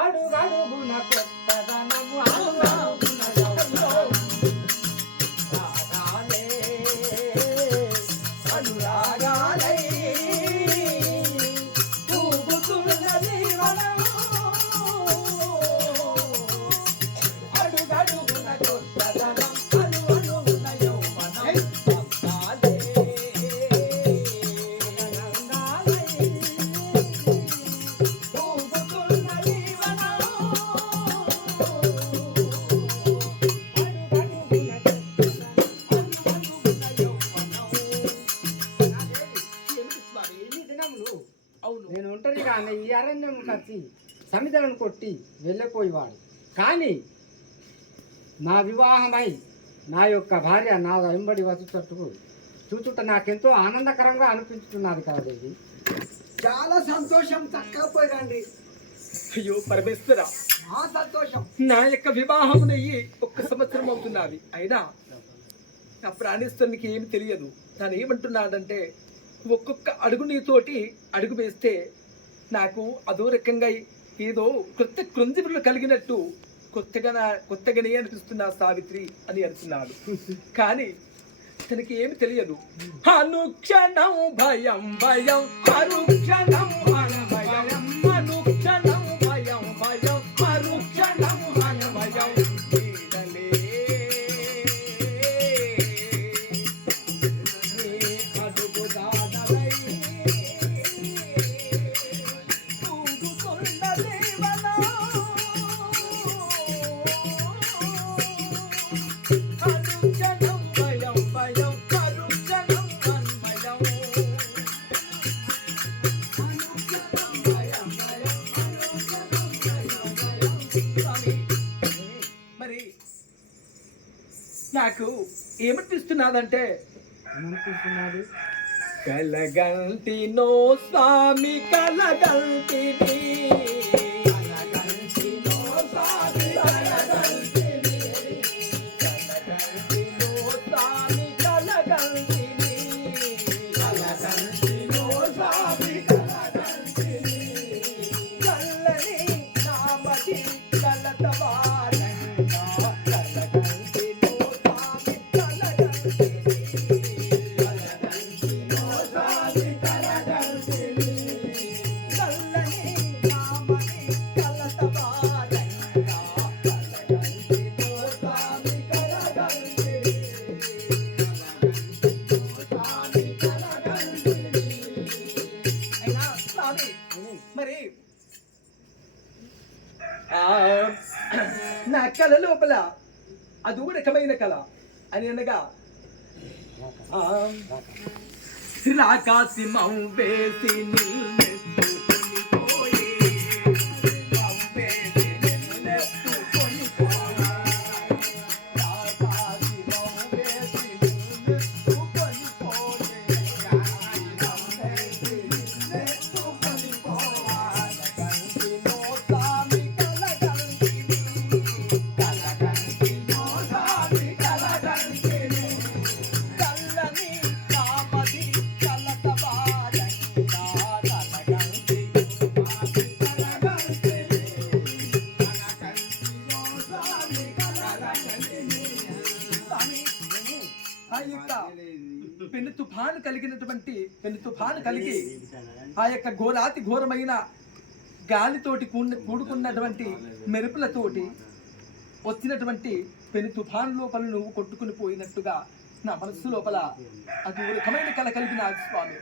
అడుగడుగున కొత్తదనము అనురాగాలై ఊగుతున్న జీవనము అడుగడుగున కొత్తదనం అనువనున్న యౌవనం నేను ఒంటరిగా ఈ అరణ్యం కచ్చి సమిధలను కొట్టి వెళ్ళిపోయేవాడు. కానీ నా వివాహమై నా యొక్క భార్య నా వెంబడి వచ్చేటట్టు చూచుట నాకెంతో ఆనందకరంగా అనిపించుతున్నది కాదేవి. చాలా సంతోషం. చక్కపోయిరండి. అయ్యో పరమేశ్వర, మా సంతోషం. నా యొక్క వివాహమునయ్యి 1 సంవత్సరం అవుతున్నది. అయినా నా ప్రాణేశ్వరునికి ఏమి తెలియదు. తను ఏమంటున్నాడంటే, ఒక్కొక్క అడుగు నీతోటి అడుగు వేస్తే నాకు అదో రకంగా ఏదో కొత్త కృంజిబులు కలిగినట్టు కొత్తగానే అనిపిస్తున్నా సావిత్రి అని అంటున్నాడు. కానీ తనకి ఏమి తెలియదు. అనుక్షణం భయం భయం అనుక్షణం భయం అనుక్షణం భయం భయం అనుక్షణం భయం నాకు ఏమనిపిస్తున్నదంటే, కలగంటినో స్వామి కలగంటిని మరి నా కళ లోపల అదో రకమైన కళ అని అనగా, రాకాసిమం వేసి పెను తుఫాను కలిగి ఆ యొక్క ఘోరాతి ఘోరమైన గాలితోటి కూడుకున్నటువంటి మెరుపులతోటి వచ్చినటువంటి పెను తుఫాను లోపల నువ్వు కొట్టుకుని పోయినట్టుగా నా మనస్సు లోపల అది రకమైన కళ కలిగిన స్వామి.